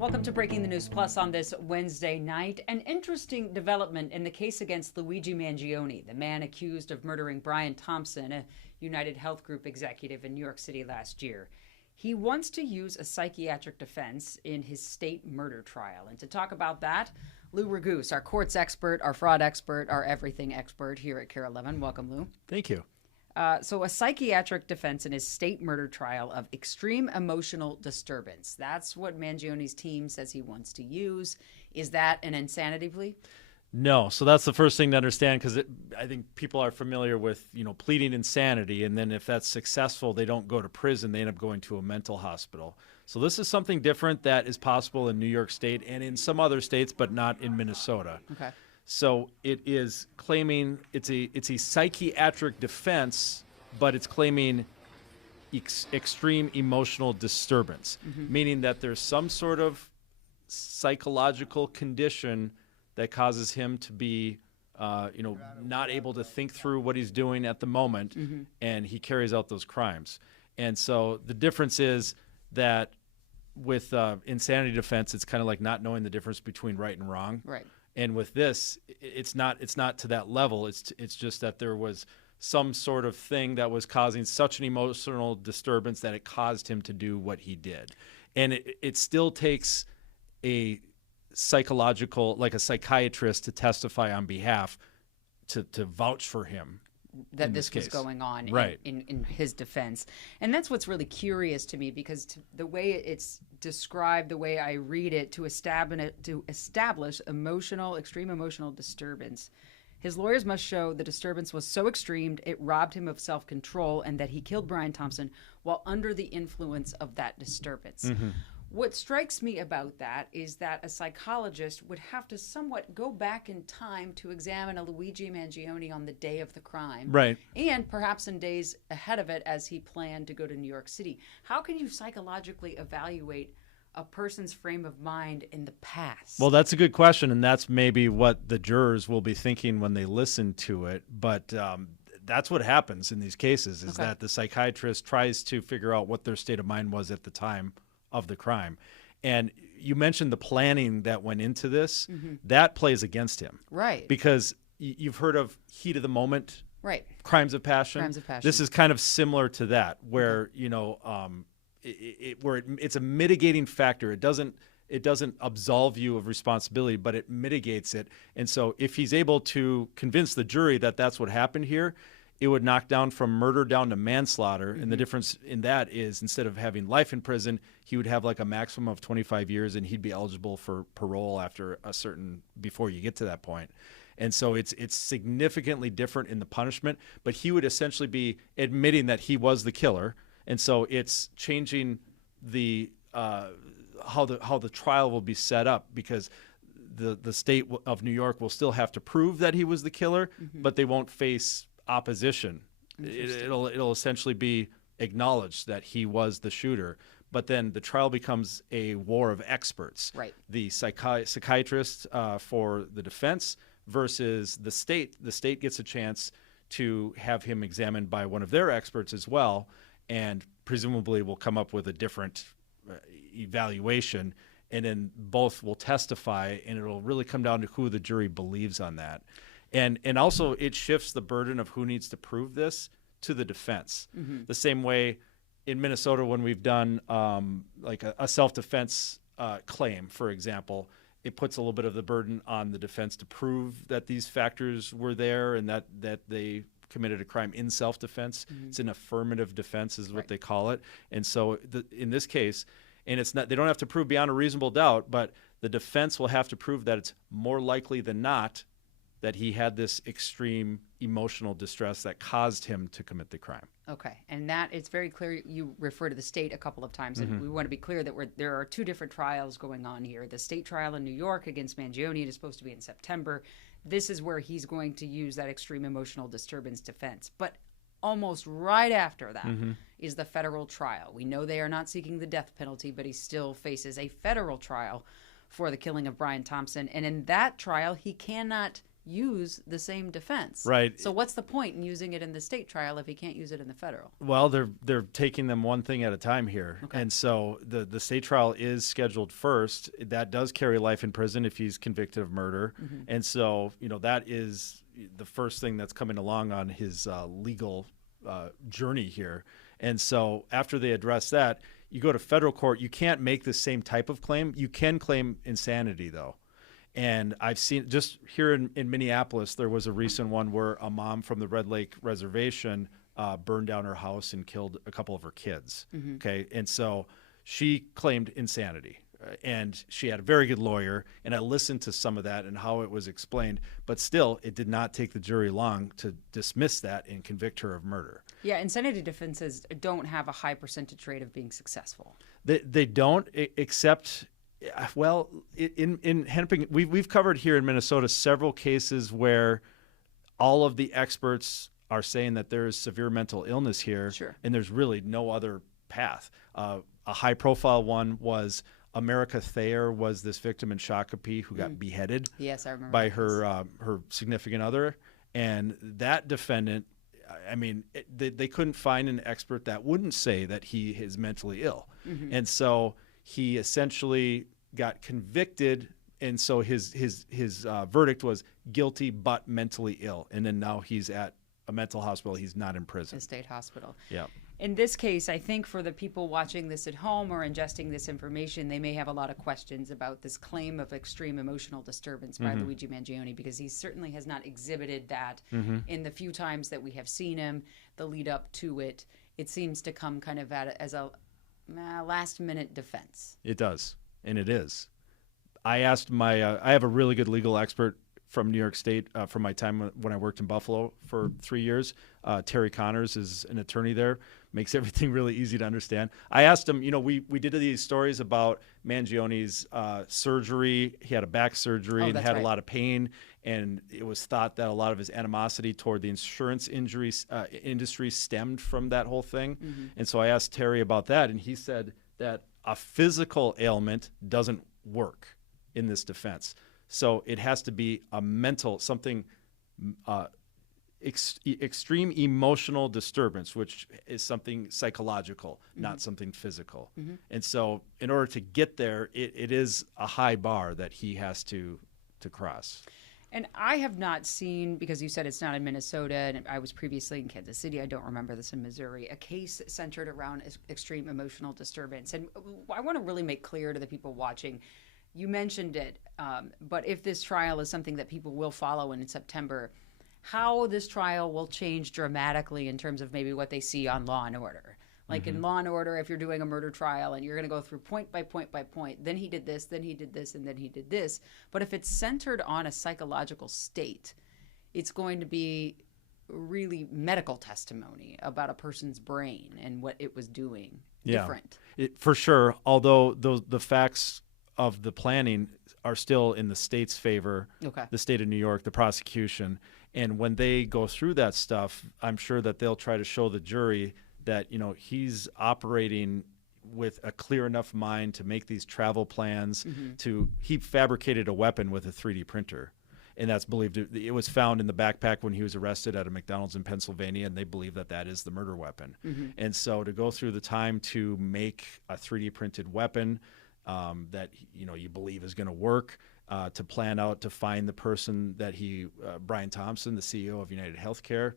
Welcome to Breaking the News Plus on this Wednesday night. An interesting development in the case against Luigi Mangione, the man accused of murdering Brian Thompson, a UnitedHealth Group executive in New York City last year. He wants to use a psychiatric defense in his state murder trial. And to talk about that, Lou Raguse, our courts expert, our fraud expert, our everything expert here at KARE 11. Welcome, Lou. Thank you. So a psychiatric defense in his state murder trial of extreme emotional disturbance. That's what Mangione's team says he wants to use. Is that an insanity plea? No. So that's the first thing to understand, because I think people are familiar with, pleading insanity. And then if that's successful, they don't go to prison. They end up going to a mental hospital. So this is something different that is possible in New York State and in some other states, but not in Minnesota. Okay. So it is claiming it's a psychiatric defense, but it's claiming extreme emotional disturbance, meaning that there's some sort of psychological condition that causes him to be, not able to think through what he's doing at the moment, and he carries out those crimes. And so the difference is that with insanity defense, it's kind of like not knowing the difference between right and wrong. Right. And with this, it's not to that level. It's just that there was some sort of thing that was causing such an emotional disturbance that it caused him to do what he did. And it still takes a psychological, like a psychiatrist, to testify on behalf to vouch for him. That this was going on right. in his defense. And that's what's really curious to me, because the way it's described, the way I read it, to establish extreme emotional disturbance, his lawyers must show the disturbance was so extreme it robbed him of self-control and that he killed Brian Thompson while under the influence of that disturbance. What strikes me about that is that a psychologist would have to somewhat go back in time to examine a Luigi Mangione on the day of the crime. Right. And perhaps in days ahead of it as he planned to go to New York City. How can you psychologically evaluate a person's frame of mind in the past? Well, that's a good question, and that's maybe what the jurors will be thinking when they listen to it. But that's what happens in these cases, is that the psychiatrist tries to figure out what their state of mind was at the time of the crime. And you mentioned the planning that went into this. That plays against him. Right. Because you've heard of heat of the moment. Right. Crimes of passion. Crimes of passion. This is kind of similar to that, where, it's a mitigating factor. It doesn't absolve you of responsibility, but it mitigates it. And so if he's able to convince the jury that that's what happened here, it would knock down from murder down to manslaughter. And the difference in that is, instead of having life in prison, he would have like a maximum of 25 years, and he'd be eligible for parole before you get to that point. And so it's significantly different in the punishment, but he would essentially be admitting that he was the killer. And so it's changing the how the trial will be set up, because the state of New York will still have to prove that he was the killer, but they won't face opposition. It'll essentially be acknowledged that he was the shooter, but then the trial becomes a war of experts. Right. The psychiatrist for the defense versus the state. The state gets a chance to have him examined by one of their experts as well, and presumably will come up with a different evaluation, and then both will testify, and it'll really come down to who the jury believes on that. And also it shifts the burden of who needs to prove this to the defense. The same way in Minnesota, when we've done like a self-defense claim, for example, it puts a little bit of the burden on the defense to prove that these factors were there and that they committed a crime in self-defense. It's an affirmative defense is what they call it. And so in this case, and it's not, they don't have to prove beyond a reasonable doubt, but the defense will have to prove that it's more likely than not that he had this extreme emotional distress that caused him to commit the crime. Okay, and that it's very clear. You refer to the state a couple of times, and we want to be clear that there are two different trials going on here. The state trial in New York against Mangione is supposed to be in September. This is where he's going to use that extreme emotional disturbance defense. But almost right after that is the federal trial. We know they are not seeking the death penalty, but he still faces a federal trial for the killing of Brian Thompson. And in that trial, he cannot use the same defense. Right. So what's the point in using it in the state trial if he can't use it in the federal? Well, they're taking them one thing at a time here. Okay. And so the state trial is scheduled first. That does carry life in prison if he's convicted of murder. And so, that is the first thing that's coming along on his legal journey here. And so after they address that, you go to federal court. You can't make the same type of claim. You can claim insanity, though. And I've seen just here in Minneapolis, there was a recent one where a mom from the Red Lake Reservation burned down her house and killed a couple of her kids. Okay. And so she claimed insanity. And she had a very good lawyer. And I listened to some of that and how it was explained. But still, it did not take the jury long to dismiss that and convict her of murder. Yeah, insanity defenses don't have a high percentage rate of being successful. They don't, except... Well, in Hennepin, we've covered here in Minnesota several cases where all of the experts are saying that there is severe mental illness here, Sure. and there's really no other path. A high-profile one was America Thayer was this victim in Shakopee who got beheaded Yes, I remember by this. her significant other, and that defendant, I mean, they couldn't find an expert that wouldn't say that he is mentally ill, and so he essentially got convicted, and so his verdict was guilty but mentally ill, and then now he's at a mental hospital. He's not in prison. The state hospital. Yeah. In this case, I think for the people watching this at home or ingesting this information, they may have a lot of questions about this claim of extreme emotional disturbance by Luigi Mangione, because he certainly has not exhibited that in the few times that we have seen him. The lead up to it, it seems to come kind of as a last-minute defense. It does, and it is. I asked I have a really good legal expert from New York State from my time when I worked in Buffalo for 3 years. Terry Connors is an attorney there, makes everything really easy to understand. I asked him, we did these stories about Mangione's surgery. He had a back surgery and had a lot of pain, and it was thought that a lot of his animosity toward the insurance industry stemmed from that whole thing. And so I asked Terry about that, and he said that a physical ailment doesn't work in this defense. So it has to be a mental, something, extreme emotional disturbance, which is something psychological, not something physical. And so in order to get there, it is a high bar that he has to cross. And I have not seen, because you said it's not in Minnesota, and I was previously in Kansas City, I don't remember this in Missouri, a case centered around extreme emotional disturbance. And I want to really make clear to the people watching, you mentioned it, but if this trial is something that people will follow in September, how this trial will change dramatically in terms of maybe what they see on Law and Order. Like in Law and Order, if you're doing a murder trial and you're going to go through point by point by point, then he did this, then he did this, and then he did this. But if it's centered on a psychological state, it's going to be really medical testimony about a person's brain and what it was doing different. For sure, although the facts of the planning are still in the state's favor, the state of New York, the prosecution. And when they go through that stuff, I'm sure that they'll try to show the jury that, he's operating with a clear enough mind to make these travel plans. He fabricated a weapon with a 3D printer. And that's believed, it was found in the backpack when he was arrested at a McDonald's in Pennsylvania, and they believe that that is the murder weapon. And so to go through the time to make a 3D printed weapon that you believe is going to work, to plan out to find the person that Brian Thompson, the CEO of UnitedHealthcare,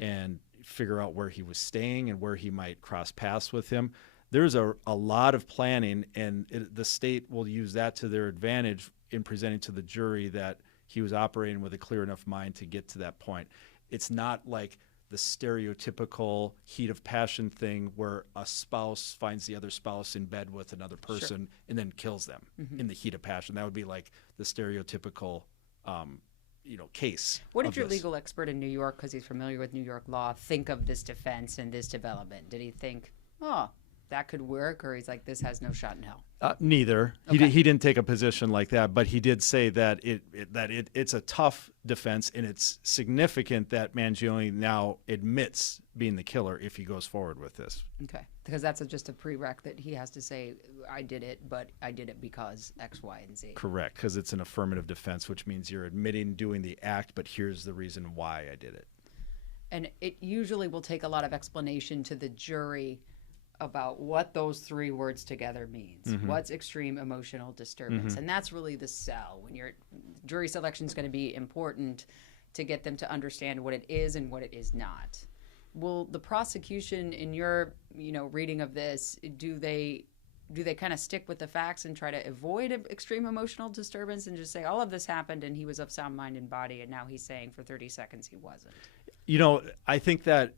and figure out where he was staying and where he might cross paths with him. There's a lot of planning, and the state will use that to their advantage in presenting to the jury that he was operating with a clear enough mind to get to that point. It's not like the stereotypical heat of passion thing where a spouse finds the other spouse in bed with another person and then kills them in the heat of passion. That would be like the stereotypical, case. What did your legal expert in New York, because he's familiar with New York law, think of this defense and this development? Did he think, that could work, or he's like, this has no shot in hell? Neither. Okay. He didn't take a position like that, but he did say that it's a tough defense, and it's significant that Mangione now admits being the killer if he goes forward with this. Okay, because that's just a prereq that he has to say, I did it, but I did it because X, Y, and Z. Correct, because it's an affirmative defense, which means you're admitting doing the act, but here's the reason why I did it. And it usually will take a lot of explanation to the jury about what those three words together means. What's extreme emotional disturbance? And that's really the sell. When your jury selection is going to be important to get them to understand what it is and what it is not. Will the prosecution, in your reading of this, do they kind of stick with the facts and try to avoid extreme emotional disturbance and just say all of this happened and he was of sound mind and body, and now he's saying for 30 seconds he wasn't? I think that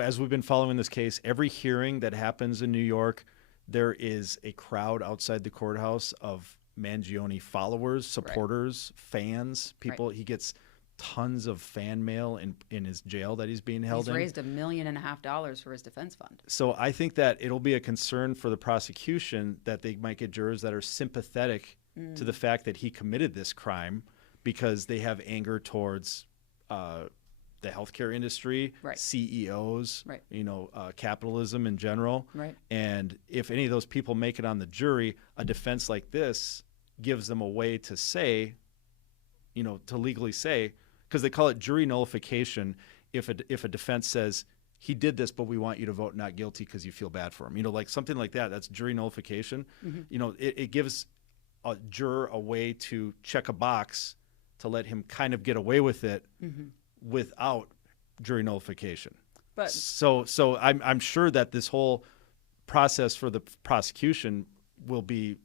as we've been following this case, every hearing that happens in New York, there is a crowd outside the courthouse of Mangione followers, supporters, fans, people. He gets tons of fan mail in his jail that he's being held in. He's raised $1.5 million for his defense fund. So I think that it'll be a concern for the prosecution that they might get jurors that are sympathetic to the fact that he committed this crime because they have anger towards the healthcare industry, CEOs, capitalism in general. And if any of those people make it on the jury, a defense like this gives them a way to say, to legally say, because they call it jury nullification. If a defense says he did this, but we want you to vote not guilty because you feel bad for him, like something like that, that's jury nullification. It gives a juror a way to check a box to let him kind of get away with it without jury nullification. But so I'm sure that this whole process for the prosecution will be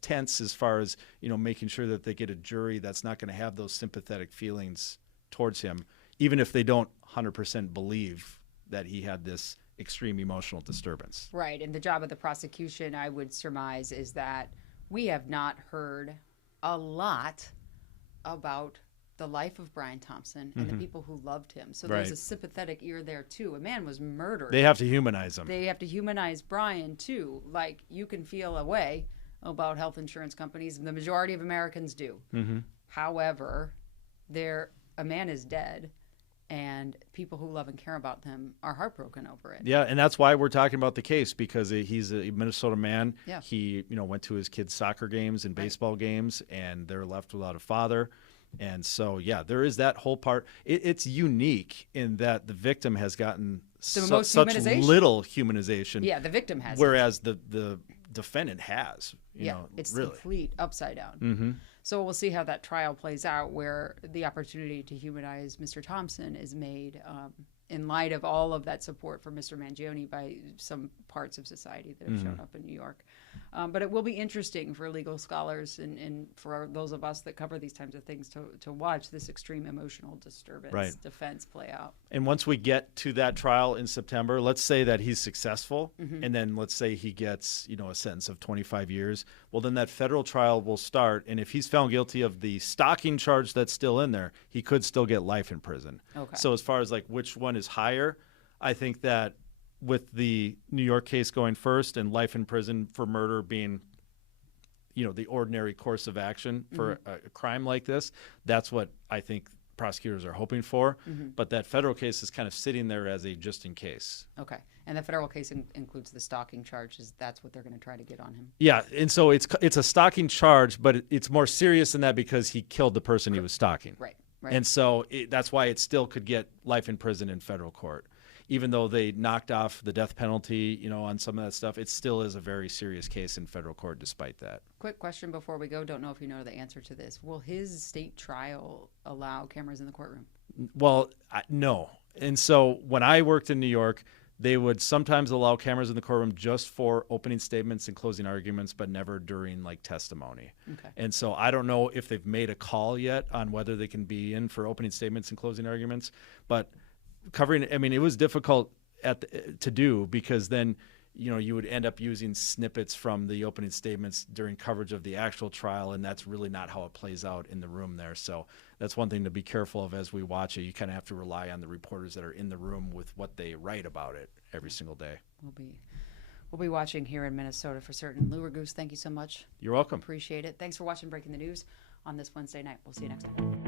tense as far as making sure that they get a jury that's not going to have those sympathetic feelings towards him, even if they don't 100% believe that he had this extreme emotional disturbance. Right, and the job of the prosecution, I would surmise, is that we have not heard a lot about the life of Brian Thompson and the people who loved him. So there's a sympathetic ear there, too. A man was murdered. They have to humanize him. They have to humanize Brian, too. Like, you can feel a way about health insurance companies, and the majority of Americans do. However, a man is dead, and people who love and care about him are heartbroken over it. Yeah, and that's why we're talking about the case, because he's a Minnesota man. Yeah. He went to his kids' soccer games and baseball games, and they're left without a father. And so, there is that whole part. It's unique in that the victim has gotten such little humanization. Yeah, the victim has. Whereas the defendant has. It's really complete upside down. So we'll see how that trial plays out, where the opportunity to humanize Mr. Thompson is made in light of all of that support for Mr. Mangione by some parts of society that have shown up in New York. But it will be interesting for legal scholars and for those of us that cover these types of things to watch this extreme emotional disturbance defense play out. And once we get to that trial in September, let's say that he's successful, and then let's say he gets a sentence of 25 years. Well, then that federal trial will start, and if he's found guilty of the stalking charge that's still in there, he could still get life in prison. Okay. So as far as like which one is higher, I think that with the New York case going first and life in prison for murder being, the ordinary course of action for a crime like this, that's what I think prosecutors are hoping for. But that federal case is kind of sitting there as a just in case. Okay. And the federal case includes the stalking charges. That's what they're going to try to get on him. Yeah, and so it's a stalking charge, but it's more serious than that because he killed the person he was stalking. Right. And so that's why it still could get life in prison in federal court. Even though they knocked off the death penalty, on some of that stuff, it still is a very serious case in federal court despite that. Quick question before we go. Don't know if you know the answer to this. Will his state trial allow cameras in the courtroom? Well, no. And so when I worked in New York, they would sometimes allow cameras in the courtroom just for opening statements and closing arguments, but never during testimony. Okay. And so I don't know if they've made a call yet on whether they can be in for opening statements and closing arguments, but it was difficult to do because then, you would end up using snippets from the opening statements during coverage of the actual trial, and that's really not how it plays out in the room there. So that's one thing to be careful of as we watch it. You kind of have to rely on the reporters that are in the room with what they write about it every single day. We'll be watching here in Minnesota for certain. Lou Raguse, thank you so much. You're welcome. Appreciate it. Thanks for watching Breaking the News on this Wednesday night. We'll see you next time.